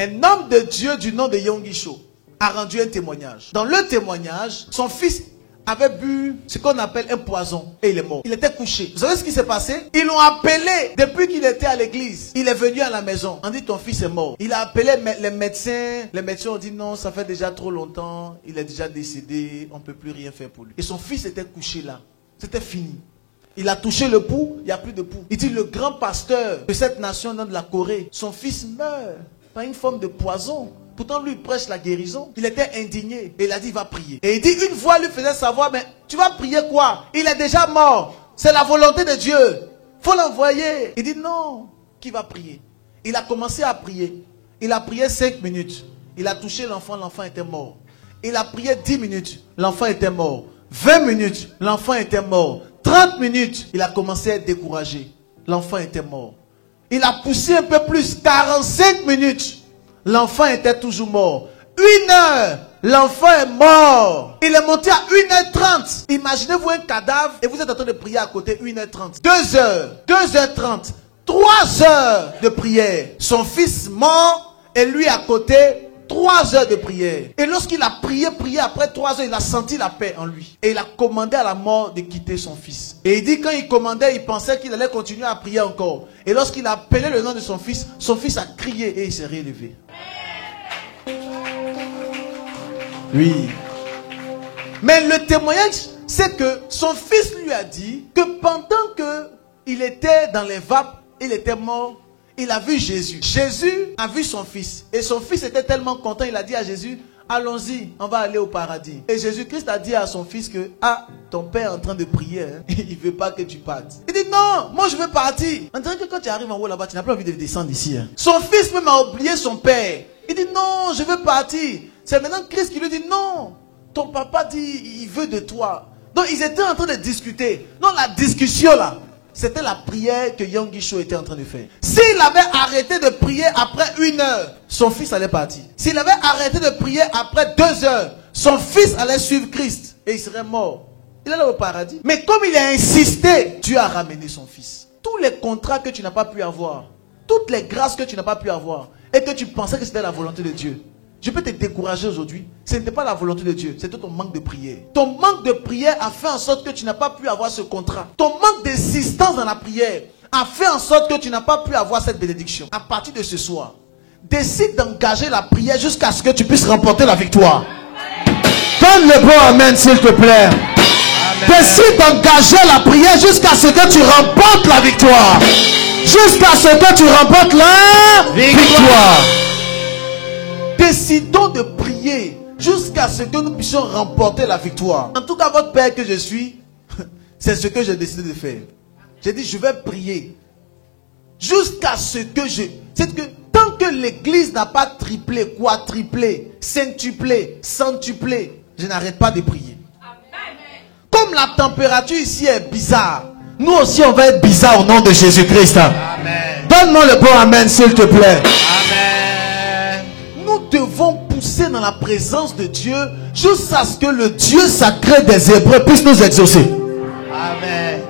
Un homme de Dieu du nom de Yonggi Cho a rendu un témoignage. Dans le témoignage, son fils avait bu ce qu'on appelle un poison et il est mort. Il était couché. Vous savez ce qui s'est passé? Ils l'ont appelé depuis qu'il était à l'église. Il est venu à la maison. On dit ton fils est mort. Il a appelé les médecins. Les médecins ont dit non, ça fait déjà trop longtemps. Il est déjà décédé. On ne peut plus rien faire pour lui. Et son fils était couché là. C'était fini. Il a touché le pouls. Il n'y a plus de pouls. Il dit le grand pasteur de cette nation de la Corée, son fils meurt par une forme de poison. Pourtant, lui, il prêche la guérison. Il était indigné. Et il a dit, il va prier. Et il dit, une voix lui faisait savoir, mais tu vas prier quoi? Il est déjà mort. C'est la volonté de Dieu. Il faut l'envoyer. Il dit, non. Qui va prier? Il a commencé à prier. Il a prié 5 minutes. Il a touché l'enfant. L'enfant était mort. Il a prié 10 minutes. L'enfant était mort. 20 minutes. L'enfant était mort. 30 minutes. Il a commencé à être découragé. L'enfant était mort. Il a poussé un peu plus. 45 minutes. L'enfant était toujours mort. 1 heure, l'enfant est mort. Il est monté à 1h30. Imaginez-vous un cadavre et vous êtes en train de prier à côté 1h30. 2 heures, 2h30, 3 heures de prière. Son fils mort et lui à côté 3 heures de prière. Et lorsqu'il a prié après 3 heures, il a senti la paix en lui. Et il a commandé à la mort de quitter son fils. Et il dit quand il commandait, il pensait qu'il allait continuer à prier encore. Et lorsqu'il a appelé le nom de son fils a crié et il s'est relevé. Oui. Mais le témoignage, c'est que son fils lui a dit que pendant qu'il était dans les vapes, il était mort, il a vu Jésus. Jésus a vu son fils. Et son fils était tellement content, il a dit à Jésus, allons-y, on va aller au paradis. Et Jésus-Christ a dit à son fils que, ton père est en train de prier, hein, il ne veut pas que tu partes. Il dit, non, moi je veux partir. On dirait que quand tu arrives en haut là-bas, tu n'as pas envie de descendre ici. Hein. Son fils même a oublié son père. Il dit, non, je veux partir. C'est maintenant Christ qui lui dit, non, ton papa dit, il veut de toi. Donc ils étaient en train de discuter. Non, la discussion là, c'était la prière que Yonggi Cho était en train de faire. S'il avait arrêté de prier après 1 heure, son fils allait partir. S'il avait arrêté de prier après 2 heures, son fils allait suivre Christ et il serait mort. Il allait au paradis. Mais comme il a insisté, Dieu a ramené son fils. Tous les contrats que tu n'as pas pu avoir, toutes les grâces que tu n'as pas pu avoir et que tu pensais que c'était la volonté de Dieu, je peux te décourager aujourd'hui. Ce n'était pas la volonté de Dieu, c'était ton manque de prière. Ton manque de prière a fait en sorte que tu n'as pas pu avoir ce contrat. Ton manque d'insistance dans la prière a fait en sorte que tu n'as pas pu avoir cette bénédiction. À partir de ce soir, décide d'engager la prière jusqu'à ce que tu puisses remporter la victoire. Donne le bon amen s'il te plaît. Amen. Décide d'engager la prière jusqu'à ce que tu remportes la victoire. Jusqu'à ce que tu remportes la victoire. Décidons de prier jusqu'à ce que nous puissions remporter la victoire. En tout cas, votre Père que je suis, c'est ce que j'ai décidé de faire. J'ai dit, je vais prier jusqu'à ce que c'est que tant que l'église n'a pas triplé, quadruplé, centuplé, centuplé, je n'arrête pas de prier. Comme la température ici est bizarre, nous aussi on va être bizarre au nom de Jésus-Christ. Donne-moi le bon amen s'il te plaît. Amen. Nous devons pousser dans la présence de Dieu jusqu'à ce que le Dieu sacré des Hébreux puisse nous exaucer. Amen.